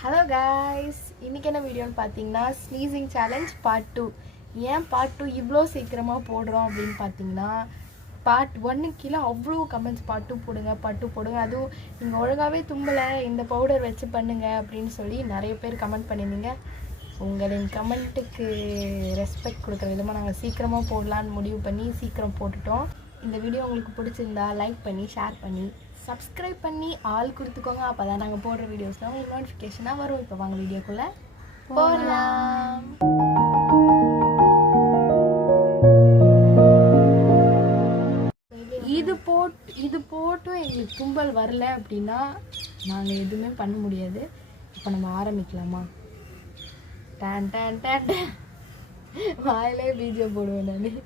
Hello guys, இன்றைக்கி என்ன வீடியோன்னு பார்த்தீங்கன்னா ஸ்னீசிங் சேலஞ்ச் பார்ட் 2. ஏன் பார்ட் 2 இவ்வளோ சீக்கிரமாக போடுறோம் அப்படின்னு பார்த்தீங்கன்னா, பார்ட் 1 கீழே அவ்வளோ கமெண்ட்ஸ் பார்ட் 2 போடுங்க, பார்ட் 2 போடுங்க, அதுவும் நீங்கள் ஒழுங்காகவே தும்பலை இந்த பவுடர் வச்சு பண்ணுங்க அப்படின்னு சொல்லி நிறைய பேர் கமெண்ட் பண்ணியிருந்தீங்க. உங்களின் கமெண்ட்டுக்கு ரெஸ்பெக்ட் கொடுக்குற விதமாக நாங்கள் சீக்கிரமாக போடலான்னு முடிவு பண்ணி சீக்கிரம் போட்டுட்டோம். இந்த வீடியோ உங்களுக்கு பிடிச்சிருந்தா லைக் பண்ணி ஷேர் பண்ணி சப்ஸ்கிரைப் பண்ணி ஆல் கொடுத்துக்கோங்க. அப்போ தான் நாங்கள் போடுற வீடியோஸ்லாம் உங்களுக்கு நோட்டிஃபிகேஷனாக வரும். இப்போ வாங்க வீடியோக்குள்ளே போகலாம். இது போட்டும் எங்களுக்கு தும்பல் வரல அப்படின்னா நாங்கள் எதுவுமே பண்ண முடியாது. இப்போ நம்ம ஆரம்பிக்கலாமா? டேன் டேன் டேன் வாயிலே பீஜம் போடுவேன் நான்.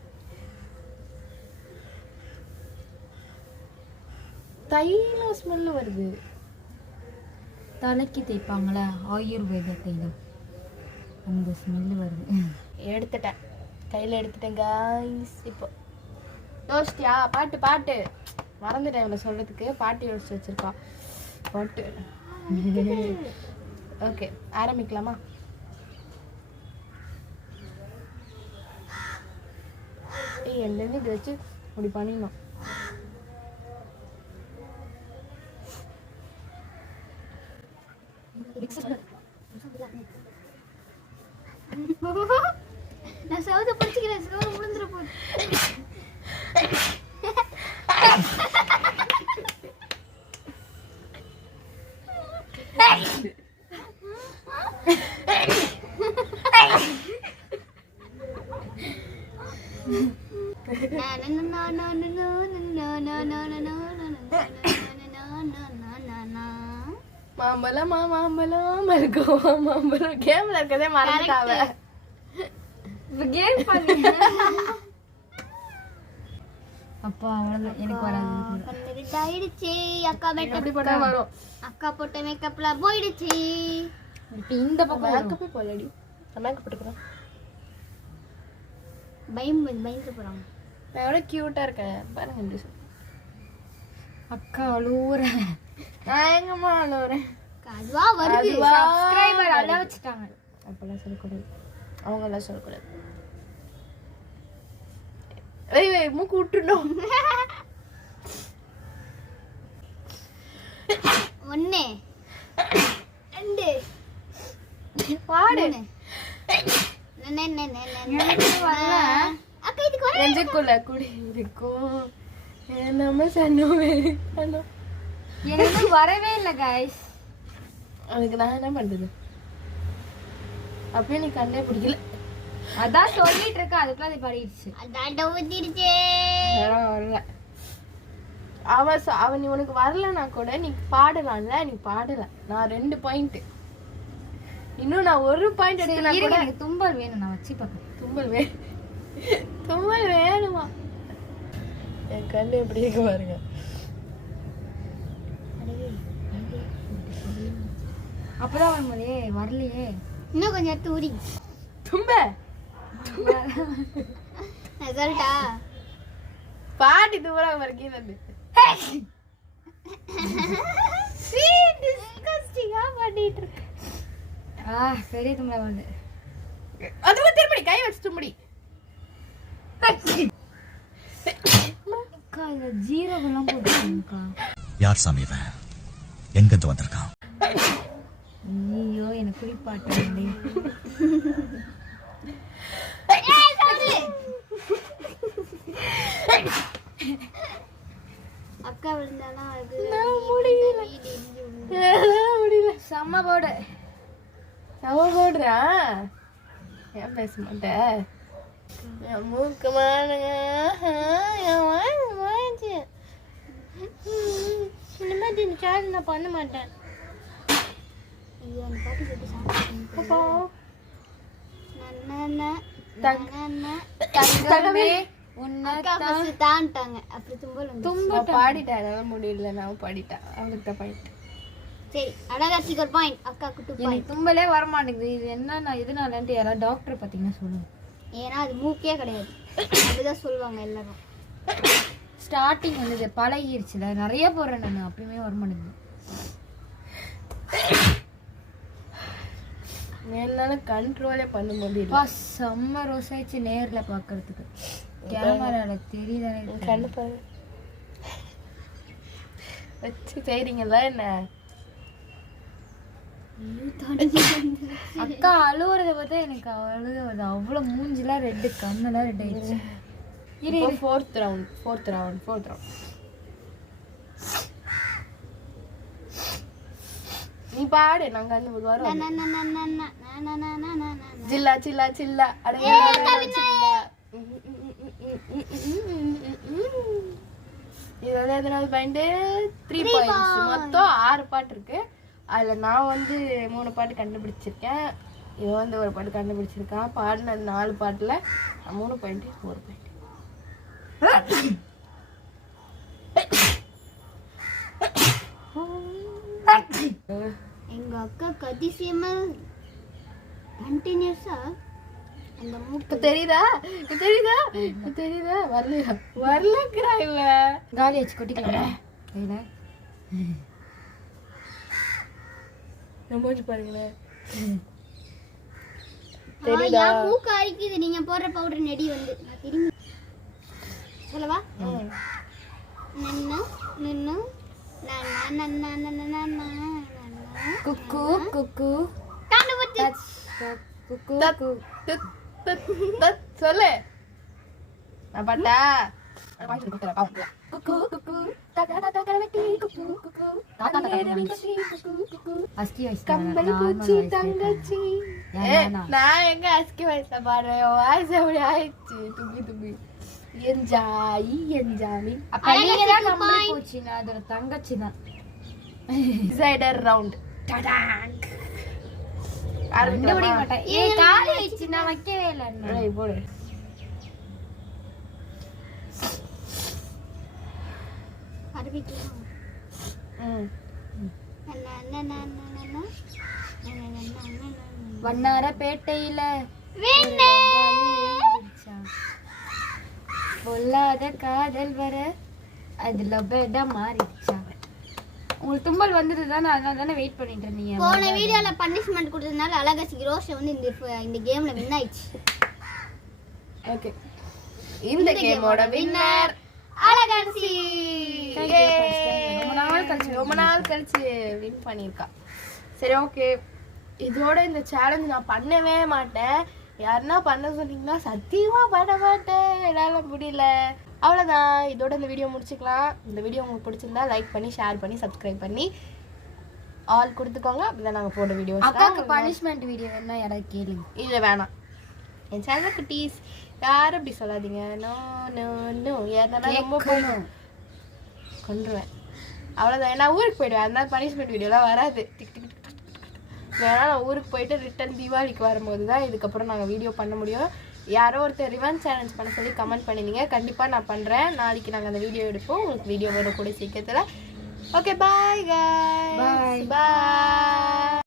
தைலம் ஸ்மெல்லு வருது. தலைக்கு தேய்ப்பாங்களே ஆயுர்வேத தைலம், அந்த ஸ்மெல்லு வருது. எடுத்துட்டேன், கையில் எடுத்துட்டேன் காய்ஸ். இப்போ யோசிச்சியா? பாட்டு மறந்துட்டேன் இவ்வளோ சொல்கிறதுக்கு. பாட்டு யோசிச்சு வச்சுருக்கா பாட்டு. ஓகே, ஆரம்பிக்கலாமா? எண்ணெய் இது வச்சு அப்படி பண்ணிடணும். நான் சவுத பிடிச்சிக்கிறேன், சவுத முடிஞ்சிட போகுது. மாம்பழம் மாம்பழம் இருக்கும், மாம்பழம் கேம்ல இருக்கதே மறந்துட்டாவ. கேம் பண்ணி அப்பா அவ்வளவு எனக்கு வராது. ஆயிடுச்சு. அக்கா மேக்கப் போட்டா வரும். அக்கா போட்ட மேக்கப்ல போயிடுச்சு. இப்போ இந்த பக்கம் மேக்கப்பே போலடி. நான் மேக்கப் போட்டுக்கிறேன். பயந்து போறாங்க. நான் எவ்வளோ கியூட்டா இருக்கேன் பாருங்க. எப்படி அக்கா அழுவுறேன். நான் எங்கம்மா அழுவுறேன்? அதுவா வருது. சப்ஸ்கிரைபர் அழ வச்சுட்டாங்க. அப்பெல்லாம் சொல்லக்கூடாது, அவங்கெல்லாம் சொல்லக்கூடாது. வெய் மூக்கு விட்டுணும். ஒண்ணு ரெண்டு பாடு. அக்கா இதுக்கு நெஞ்சுக்குள்ள குடி இருக்கும் நம்ம சன்னோவே. எனக்கு வரவே இல்லை கைஸ். அதுக்கு நான் என்ன பண்றது? அப்பயும் நீ கண்டே பிடிக்கல. அதான் சொல்லிட்டு இருக்க, அதுக்குள்ள அது பாடிடுச்சு. அதான் ஊத்திடுச்சே. அவ நீ உனக்கு வரலன்னா கூட நீ பாடலாம்ல. நீ பாடல. நான் 2 பாயிண்ட், இன்னும் நான் 1 பாயிண்ட் எடுத்தா கூட. எனக்கு தும்பல் வேணும், நான் வச்சு பார்க்க. தும்பல் வேணுமா? என் கண்ணு எப்படி இருக்கு பாருங்க. அப்பதான் வரும்போதே வரலையே. இன்னும் கொஞ்சம் எடுத்து ஊறி தும்ப சொல்லிட்டா பாட்டி தும்புறா வரைக்கும் வந்து பாடிட்டு இருக்கு. பெரிய தும்பல வருது. அதுவும் திரும்படி கை வச்சு தும்படி. அக்கா இதுல ஜீரகெல்லாம் போட்டுருக்கா. யார் சாமி இவன்? எங்கிருந்து வந்திருக்கான்? ஐயோ எனக்கு குளிப்பாட்டு. அக்கா விழுந்தாலும் அது முடியல. செம்ம போடு. அவ போடுறா. ஏன் பேச மாட்டேன்? மூக்கமானுங்க இனிமேல் இந்த சார்ஜ் நான் பண்ண மாட்டேன். பாடிட்டேன் முடியல. நான் பாடிட்டேன். அவளுக்கு தான் பாயிண்ட். சரி அழகாச்சிக்கு ஒரு பாயிண்ட். அக்காக்கு 2 பாயிண்ட். தும்பலே வர மாட்டேங்குது. இது என்ன எதனாலன்ட்டு யாராவது டாக்டர் பார்த்தீங்கன்னா சொல்லுங்க. ஏன்னா அது மூக்கே கிடையாது, அப்படிதான் சொல்லுவாங்க எல்லாரும். ஸ்டார்டிங் வந்து பழகிருச்சுல நிறைய போறேன் நான் அப்பயுமே வர மாட்டேங்குது. என்னால கண்ட்ரோலே பண்ண முடியல. செம்ம ரோஸ் ஆயிடுச்சு நேர்ல பாக்குறதுக்கு. கேமரால தெரியுதானே கண்ணு பாரு வச்சு செய்றீங்களா என்ன? அக்கா அழுவுறத பார்த்தா எனக்கு அழுக வருது. அவ்வளவு மூஞ்சிலாம் ரெட்டு கண்ணெல்லாம் ரெட் ஆயிடுச்சு. இப்போ ஃபோர்த் ரவுண்ட் நீ பாடு. நாங்க அந்த வரோம். ஜில்லா சில்லா சில்லா அடே சில்லா. இது வந்து எதனால பாயிண்ட் 3 பாயிண்ட்ஸ். மொத்தம் 6 பாட்டு இருக்கு. அதுல நான் வந்து 3 பாட்டு கண்டுபிடிச்சிருக்கேன். இவன் வந்து ஒரு பாட்டு கண்டுபிடிச்சிருக்கான். பாடினது 4 பாட்டுல 3 பாயிண்ட் 1 பாயிண்ட். எங்க அக்கா கதிசியமா கண்டினியூஸா அந்த மூக்கு தெரியுதா வரலங்கிறா இவ. காலி வச்சு கொட்டிக்கலாம். மூஞ்சி பாருங்களேன். தெரியுதா? மூக்கு அரிக்குது. நீங்க போடுற பவுடர் நெடி வந்து நான் திரும்பி சொல்லவா? நின்னு குக்கு குக்கு சொல்லு. நான் பாட்டா கம்பளி பூச்சி தங்கச்சி. நான் எங்க அஸ்கி வயசுல பாடுறேன். வாய்ஸ் அப்படி ஆயிடுச்சு. தும்பி என்ஜாமி. அப்ப நீங்க தான் கம்பளி பூச்சி. நான் அதோட தங்கச்சி தான். Decider round. கண்டுபிடிக்க மாட்டேன். ஏய் காலி ஆயிடுச்சு. நான் வைக்கவே இல்லை. போடு. வண்ணாரப்பேட்டையில பொல்லாத காதல் வர அதுல பெடா மாறிடுச்சா. உங்களுக்கு தும்பல் வந்தது தானே, அதனால தானே வெயிட் பண்ணிட்டு இருந்தீங்க. போன வீடியோல பனிஷ்மெண்ட் கொடுத்ததுனால அழகாசி ரோஷ் வந்து இந்த கேம்ல வின் ஆயிடுச்சு. ஓகே, இந்த கேமோட வின்னர் அழகாசி. ரொம்ப நாள் கழிச்சு வின் பண்ணியிருக்கா. சரி ஓகே, இதோட இந்த சேலஞ்ச் நான் பண்ணவே மாட்டேன். யாருன்னா பண்ண சொன்னீங்கன்னா சத்தியமா பண்ண மாட்டேன். என்னால் முடியல. அவ்வளோதான், இதோட இந்த வீடியோ முடிச்சுக்கலாம். இந்த வீடியோ உங்களுக்கு பிடிச்சிருந்தா லைக் பண்ணி ஷேர் பண்ணி சப்ஸ்கிரைப் பண்ணி ஆல் கொடுத்துக்கோங்க. அப்படிதான் நாங்கள் போட வீடியோ. அக்காவுக்கு பனிஷ்மெண்ட் வீடியோ வேணா யாராவது கேளுங்க. இல்லை வேணாம், என் சேனல் குட்டீஸ் யாரும் அப்படி சொல்லாதீங்க. நோ நோ நோ, யாருன்னா ரொம்ப கொண்டுருவேன். அவ்வளோதான், நான் ஊருக்கு போயிடுவேன். அதனால பனிஷ்மெண்ட் வீடியோலாம் வராது. டிக் டிக் வேணா நான் ஊருக்கு போயிட்டு ரிட்டன் தீபாவளிக்கு வரும்போது தான் இதுக்கப்புறம் நாங்கள் வீடியோ பண்ண முடியும். யாரோ ஒருத்தர் ரிவெஞ்ச் சேலஞ்ச் பண்ண சொல்லி கமெண்ட் பண்ணிருந்தீங்க. கண்டிப்பாக நான் பண்ணுறேன். நாளைக்கு நாங்கள் அந்த வீடியோ எடுப்போம். உங்களுக்கு வீடியோ வர கூட சீக்கிரத்தில். Okay, bye guys. பாய்.